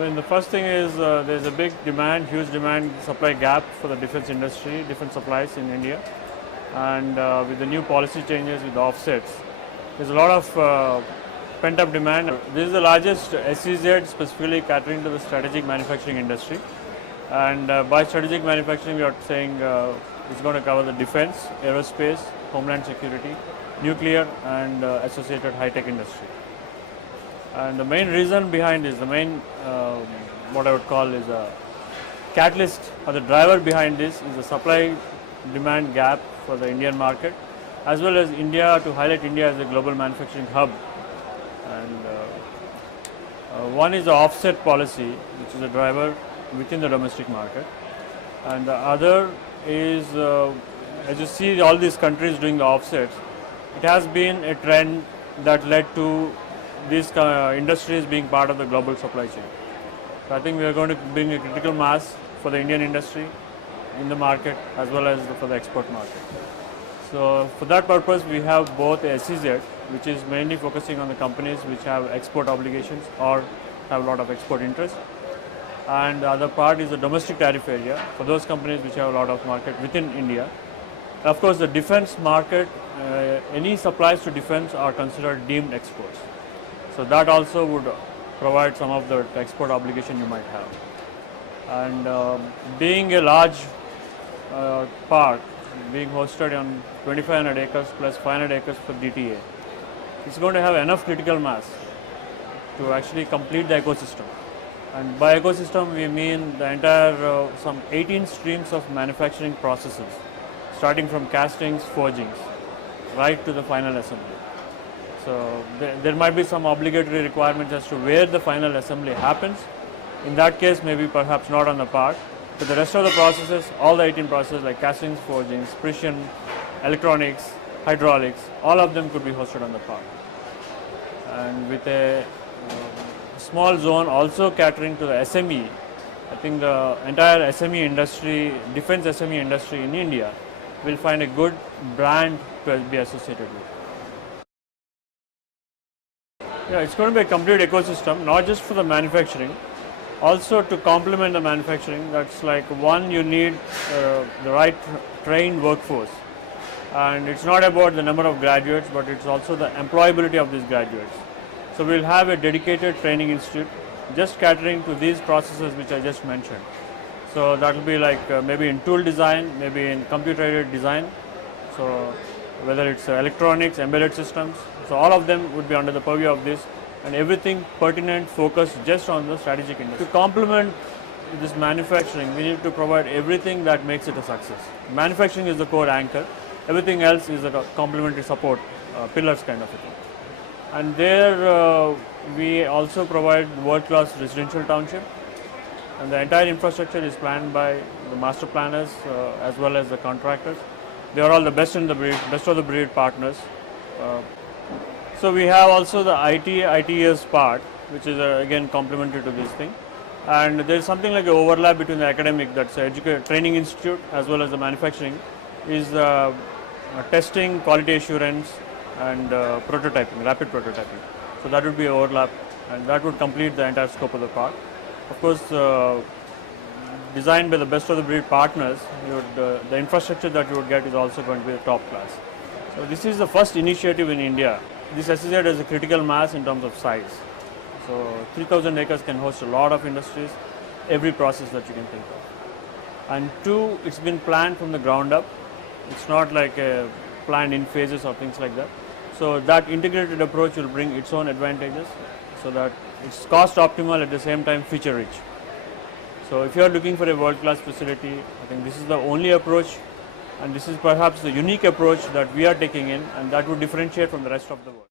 mean, the first thing is there's a big demand, huge demand supply gap for the defense industry, defense supplies in India. And with the new policy changes with the offsets, there's a lot of pent-up demand. This is the largest SEZ specifically catering to the strategic manufacturing industry. And by strategic manufacturing, we are saying it's going to cover the defense, aerospace, homeland security, nuclear, and associated high-tech industry. And the main reason behind this, the main what I would call is a catalyst or the driver behind this is the supply demand gap for the Indian market, as well as India, to highlight India as a global manufacturing hub. And one is the offset policy, which is a driver within the domestic market, and the other is as you see all these countries doing the offsets, it has been a trend that led to these industries being part of the global supply chain. So I think we are going to bring a critical mass for the Indian industry in the market as well as for the export market. So for that purpose, we have both a SEZ, which is mainly focusing on the companies which have export obligations or have a lot of export interest, and the other part is the domestic tariff area for those companies which have a lot of market within India. Of course, the defense market, any supplies to defense are considered deemed exports. So that also would provide some of the export obligation you might have. And being a large park, being hosted on 2500 acres plus 500 acres for DTA, it's going to have enough critical mass to actually complete the ecosystem. And by ecosystem, we mean the entire some 18 streams of manufacturing processes, starting from castings, forgings, right to the final assembly. So there might be some obligatory requirements as to where the final assembly happens. In that case, maybe perhaps not on the part, but the rest of the processes, all the 18 processes like castings, forgings, precision, electronics, hydraulics, all of them could be hosted on the part. And with a small zone also catering to the SME, I think the entire SME industry, defense SME industry in India will find a good brand to be associated with. Yeah, it's going to be a complete ecosystem, not just for the manufacturing, also to complement the manufacturing. That's like one, you need the right trained workforce, and it's not about the number of graduates, but it's also the employability of these graduates. So we'll have a dedicated training institute just catering to these processes which I just mentioned. So that will be like maybe in tool design, maybe in computer-aided design. So whether it's electronics, embedded systems, so all of them would be under the purview of this, and everything pertinent, focused just on the strategic industry. To complement this manufacturing, we need to provide everything that makes it a success. Manufacturing is the core anchor. Everything else is a complementary support, pillars kind of a thing. And there we also provide world-class residential township, and the entire infrastructure is planned by the master planners as well as the contractors. They are all the best in the breed, best of the breed partners. So we have also the ITES part, which is again complementary to this thing. And there is something like an overlap between the academic, that's training institute, as well as the manufacturing, is testing, quality assurance, and prototyping, rapid prototyping. So that would be an overlap, and that would complete the entire scope of the part. Of course, designed by the best of the breed partners, the infrastructure that you would get is also going to be top class. So this is the first initiative in India. This SEZ has a critical mass in terms of size. So 3,000 acres can host a lot of industries, every process that you can think of. And two, it's been planned from the ground up. It's not like planned in phases or things like that. So that integrated approach will bring its own advantages, so that it's cost optimal at the same time feature rich. So if you are looking for a world-class facility, I think this is the only approach, and this is perhaps the unique approach that we are taking in, and that would differentiate from the rest of the world.